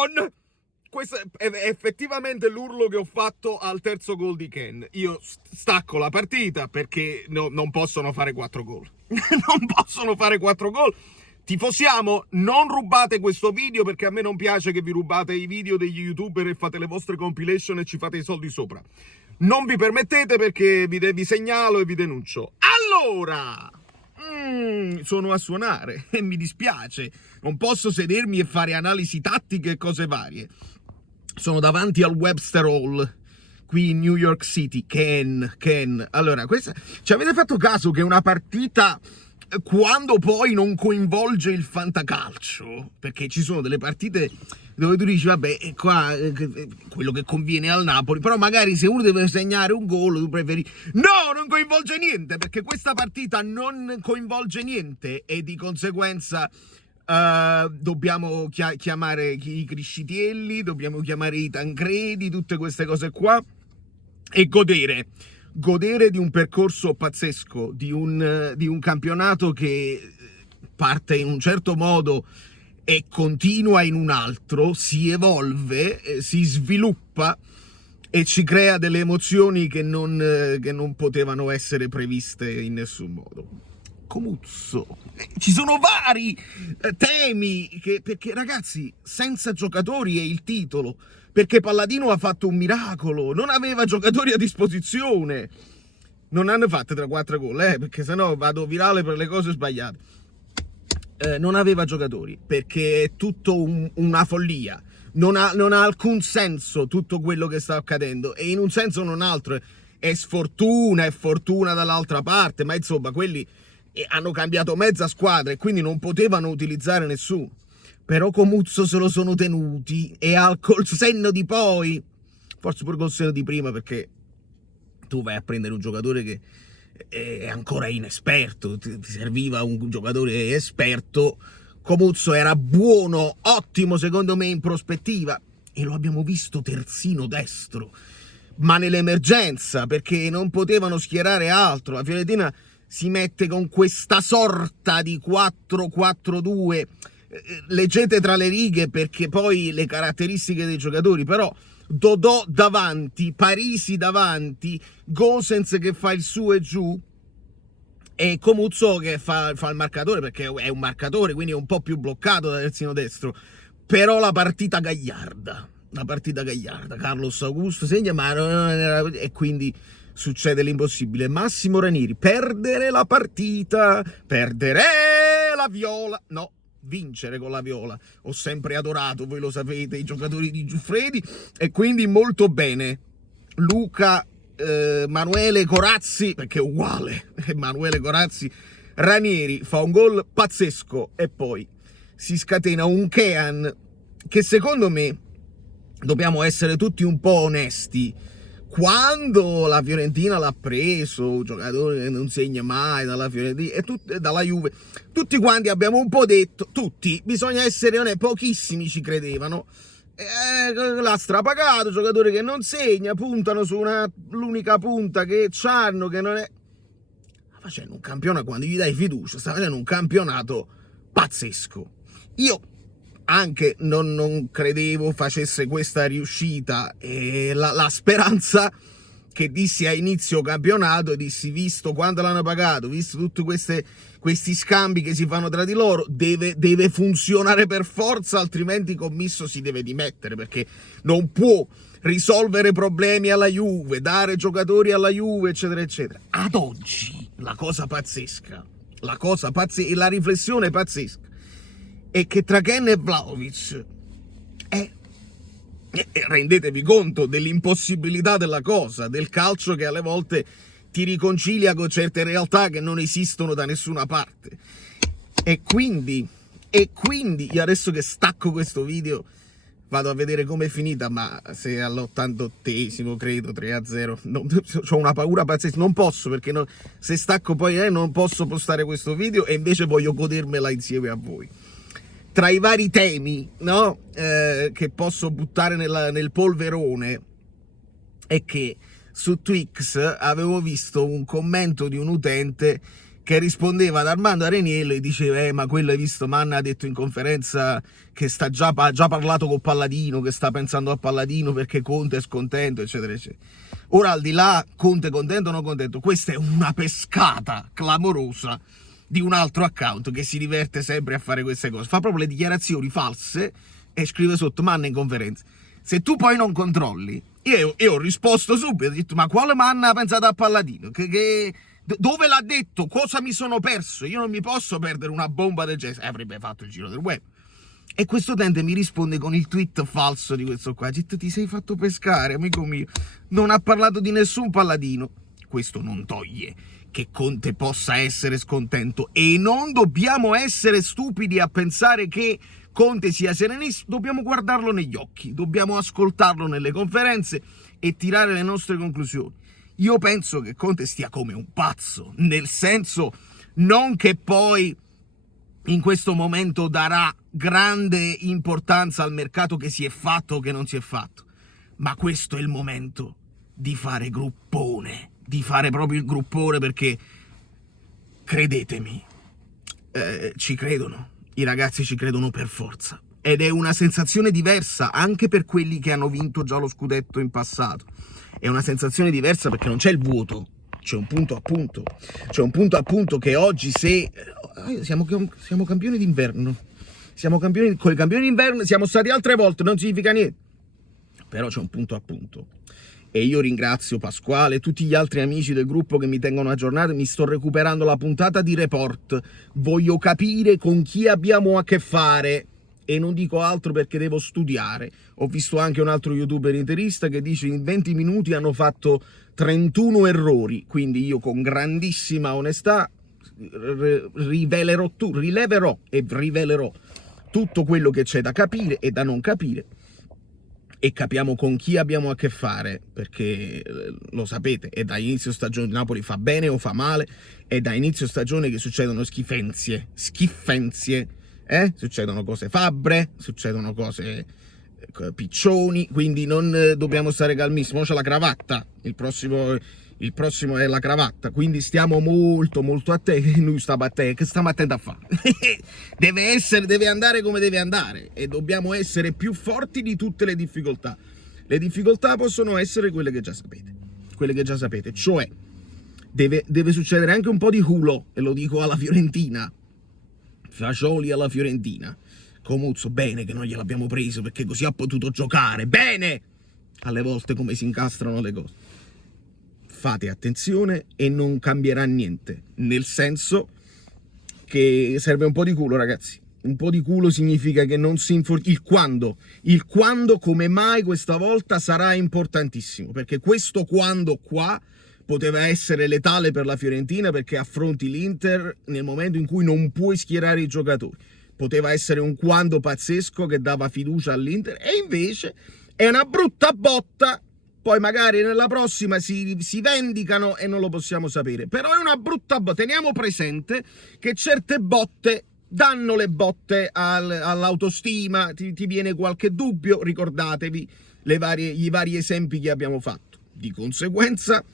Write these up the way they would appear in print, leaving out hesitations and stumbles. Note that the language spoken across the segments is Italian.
on! Questo è effettivamente l'urlo che ho fatto al terzo gol di Ken. Io stacco la partita perché non possono fare 4 gol. Non possono fare 4 gol. Tifosiamo, non rubate questo video perché a me non piace che vi rubate i video degli youtuber e fate le vostre compilation e ci fate i soldi sopra. Non vi permettete perché vi segnalo e vi denuncio. Allora, sono a suonare e mi dispiace. Non posso sedermi e fare analisi tattiche e cose varie. Sono davanti al Webster Hall, qui in New York City. Ken. Allora, ci avete fatto caso che una partita, quando poi non coinvolge il fantacalcio, perché ci sono delle partite dove tu dici, vabbè, qua quello che conviene al Napoli, però magari se uno deve segnare un gol, tu preferi... No, non coinvolge niente, perché questa partita non coinvolge niente e di conseguenza... dobbiamo chiamare i Criscitielli, dobbiamo chiamare i Tancredi, tutte queste cose qua e godere di un percorso pazzesco, di un campionato che parte in un certo modo e continua in un altro, si evolve, si sviluppa e ci crea delle emozioni che non potevano essere previste in nessun modo. Comuzzo, ci sono vari temi perché ragazzi, senza giocatori è il titolo, perché Palladino ha fatto un miracolo, non aveva giocatori a disposizione, non hanno fatto 3-4 gol, perché sennò vado virale per le cose sbagliate. Non aveva giocatori perché è tutto una follia, non ha alcun senso tutto quello che sta accadendo, e in un senso o in un altro è fortuna dall'altra parte, ma insomma quelli hanno cambiato mezza squadra e quindi non potevano utilizzare nessuno. Però Comuzzo se lo sono tenuti e col senno di poi, forse pure col senno di prima, perché tu vai a prendere un giocatore che è ancora inesperto, ti serviva un giocatore esperto. Comuzzo era buono, ottimo secondo me in prospettiva, e lo abbiamo visto terzino destro, ma nell'emergenza, perché non potevano schierare altro. La Fiorentina si mette con questa sorta di 4-4-2, leggete tra le righe perché poi le caratteristiche dei giocatori, però Dodò davanti, Parisi davanti, Gosens che fa il su e giù e Comuzzo che fa il marcatore, perché è un marcatore, quindi è un po' più bloccato da terzino destro. Però la partita gagliarda, Carlos Augusto segna, ma non era, e quindi succede l'impossibile. Massimo Ranieri, perdere la partita, perdere la Viola, no, vincere con la Viola. Ho sempre adorato, voi lo sapete, i giocatori di Giuffredi, e quindi molto bene. Luca Emanuele Corazzi, perché è uguale, Emanuele Corazzi, Ranieri fa un gol pazzesco e poi si scatena un Kean che secondo me, dobbiamo essere tutti un po' onesti, quando la Fiorentina l'ha preso, un giocatore che non segna mai dalla Fiorentina e dalla Juve, tutti quanti abbiamo un po' detto, tutti, bisogna essere onesti, pochissimi ci credevano, l'ha strapagato, giocatore che non segna, puntano su l'unica punta che c'hanno, che non è... Sta facendo un campionato, quando gli dai fiducia, sta facendo un campionato pazzesco. Io anche non credevo facesse questa riuscita, e la speranza che dissi a inizio campionato, dissi, visto quanto l'hanno pagato, visto tutti questi scambi che si fanno tra di loro, deve funzionare per forza, altrimenti Commisso si deve dimettere, perché non può risolvere problemi alla Juve, dare giocatori alla Juve, eccetera eccetera. Ad oggi la cosa pazzesca, e la riflessione pazzesca è che tra Ken e Vlahovic rendetevi conto dell'impossibilità della cosa, del calcio che alle volte ti riconcilia con certe realtà che non esistono da nessuna parte. E quindi io adesso che stacco questo video vado a vedere com'è finita, ma se all'88esimo credo 3-0, ho una paura pazzesca, non posso, perché se stacco poi non posso postare questo video, e invece voglio godermela insieme a voi. Tra i vari temi, no, che posso buttare nel polverone, è che su Twix avevo visto un commento di un utente che rispondeva ad Armando Areniello e diceva ma quello hai visto, Manna ha detto in conferenza che ha già parlato con Palladino, che sta pensando a Palladino perché Conte è scontento, eccetera, eccetera. Ora, al di là Conte contento o non contento, questa è una pescata clamorosa di un altro account che si diverte sempre a fare queste cose, fa proprio le dichiarazioni false e scrive sotto Manna in conferenza. Se tu poi non controlli, io ho risposto subito, ho detto ma quale Manna ha pensato a Palladino? Dove l'ha detto? Cosa mi sono perso? Io non mi posso perdere una bomba del genere. Avrebbe fatto il giro del web. E questo utente mi risponde con il tweet falso di questo qua. Ti sei fatto pescare, amico mio. Non ha parlato di nessun Palladino. Questo non toglie che Conte possa essere scontento. E non dobbiamo essere stupidi a pensare che Conte sia serenissimo. Dobbiamo guardarlo negli occhi. Dobbiamo ascoltarlo nelle conferenze e tirare le nostre conclusioni. Io penso che Conte stia come un pazzo, nel senso non che poi in questo momento darà grande importanza al mercato che si è fatto o che non si è fatto, ma questo è il momento di fare gruppone, di fare proprio il gruppone, perché credetemi, ci credono, i ragazzi ci credono per forza, ed è una sensazione diversa anche per quelli che hanno vinto già lo scudetto in passato. È una sensazione diversa perché non c'è il vuoto, c'è un punto a punto. C'è un punto a punto che oggi siamo campioni d'inverno. Siamo campioni, con i campioni d'inverno siamo stati altre volte, non significa niente. Però c'è un punto a punto. E io ringrazio Pasquale e tutti gli altri amici del gruppo che mi tengono aggiornato. Mi sto recuperando la puntata di Report. Voglio capire con chi abbiamo a che fare. E non dico altro perché devo studiare. Ho visto anche un altro youtuber interista che dice in 20 minuti hanno fatto 31 errori, quindi io con grandissima onestà rileverò e rivelerò tutto quello che c'è da capire e da non capire, e capiamo con chi abbiamo a che fare, perché lo sapete, è da inizio stagione Napoli fa bene o fa male, è da inizio stagione che succedono schifenzie, succedono cose fabbre, succedono cose piccioni, quindi non dobbiamo stare calmissimi. Ora c'è la cravatta, il prossimo è la cravatta, quindi stiamo molto attenti. Lui stiamo attenti a fare. deve andare come deve andare, e dobbiamo essere più forti di tutte le difficoltà. Le difficoltà possono essere quelle che già sapete, cioè deve succedere anche un po' di culo, e lo dico alla Fiorentina. Fagioli alla Fiorentina, Comuzzo, bene che non gliel'abbiamo preso perché così ha potuto giocare, bene! Alle volte come si incastrano le cose. Fate attenzione e non cambierà niente, nel senso che serve un po' di culo, ragazzi. Un po' di culo significa che non si il quando come mai questa volta sarà importantissimo, perché questo quando qua poteva essere letale per la Fiorentina, perché affronti l'Inter nel momento in cui non puoi schierare i giocatori. Poteva essere un quando pazzesco che dava fiducia all'Inter, e invece è una brutta botta. Poi magari nella prossima si vendicano e non lo possiamo sapere. Però è una brutta botta. Teniamo presente che certe botte danno le botte all'autostima, ti viene qualche dubbio, ricordatevi i vari esempi che abbiamo fatto. Di conseguenza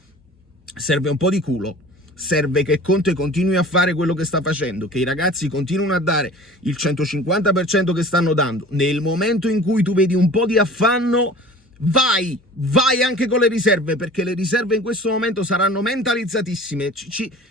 serve un po' di culo, serve che Conte continui a fare quello che sta facendo, che i ragazzi continuino a dare il 150% che stanno dando. Nel momento in cui tu vedi un po' di affanno, vai anche con le riserve, perché le riserve in questo momento saranno mentalizzatissime,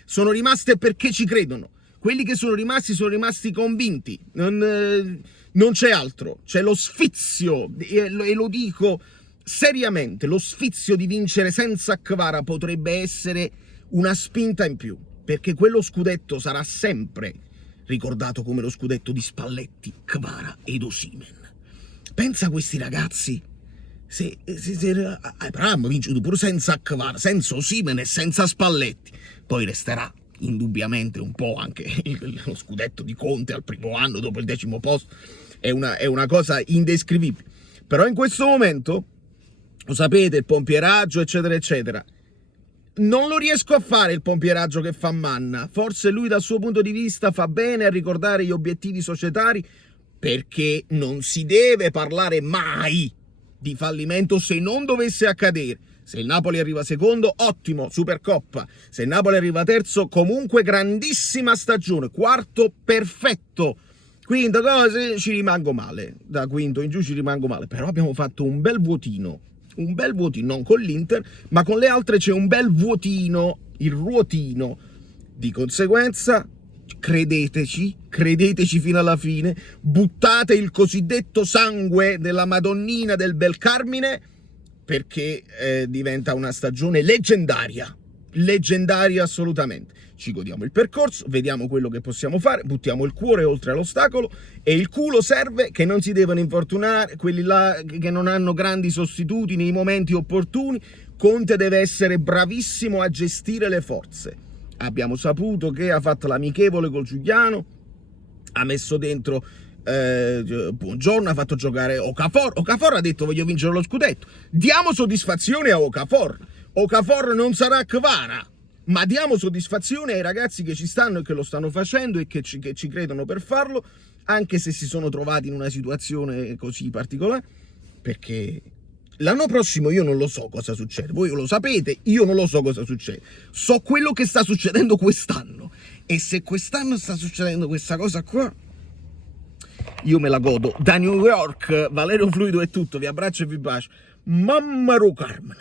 sono rimaste perché ci credono. Quelli che sono rimasti convinti, non c'è altro, c'è lo sfizio, e lo dico seriamente, lo sfizio di vincere senza Kvara potrebbe essere una spinta in più, perché quello scudetto sarà sempre ricordato come lo scudetto di Spalletti, Kvara ed Osimhen. Pensa a questi ragazzi, se abbiamo vinto pure senza Kvara, senza Osimhen e senza Spalletti, poi resterà indubbiamente un po' anche lo scudetto di Conte al primo anno dopo il 10° posto, è una cosa indescrivibile. Però in questo momento, lo sapete, il pompieraggio eccetera eccetera, non lo riesco a fare il pompieraggio che fa Manna. Forse lui dal suo punto di vista fa bene a ricordare gli obiettivi societari, perché non si deve parlare mai di fallimento se non dovesse accadere. Se il Napoli arriva secondo, ottimo, Supercoppa. Se il Napoli arriva terzo, comunque grandissima stagione. Quarto, perfetto. Quinto, cose, ci rimango male. Da quinto in giù ci rimango male. Però abbiamo fatto un bel vuotino. Un bel vuotino, non con l'Inter, ma con le altre c'è un bel vuotino, il ruotino. Di conseguenza, credeteci fino alla fine, buttate il cosiddetto sangue della Madonnina del Bel Carmine, perché diventa una stagione leggendaria assolutamente. Ci godiamo il percorso, vediamo quello che possiamo fare, buttiamo il cuore oltre all'ostacolo e il culo serve, che non si devono infortunare, quelli là che non hanno grandi sostituti nei momenti opportuni. Conte deve essere bravissimo a gestire le forze. Abbiamo saputo che ha fatto l'amichevole col Giuliano, ha messo dentro Buongiorno, ha fatto giocare Okafor. Okafor ha detto voglio vincere lo scudetto. Diamo soddisfazione a Okafor. Okafor non sarà Kvara, ma diamo soddisfazione ai ragazzi che ci stanno e che lo stanno facendo e che ci credono per farlo, anche se si sono trovati in una situazione così particolare, perché l'anno prossimo io non lo so cosa succede, voi lo sapete, io non lo so cosa succede, so quello che sta succedendo quest'anno, e se quest'anno sta succedendo questa cosa qua, io me la godo. Da New York, Valerio Fluido è tutto, vi abbraccio e vi bacio. Mamma Carmen.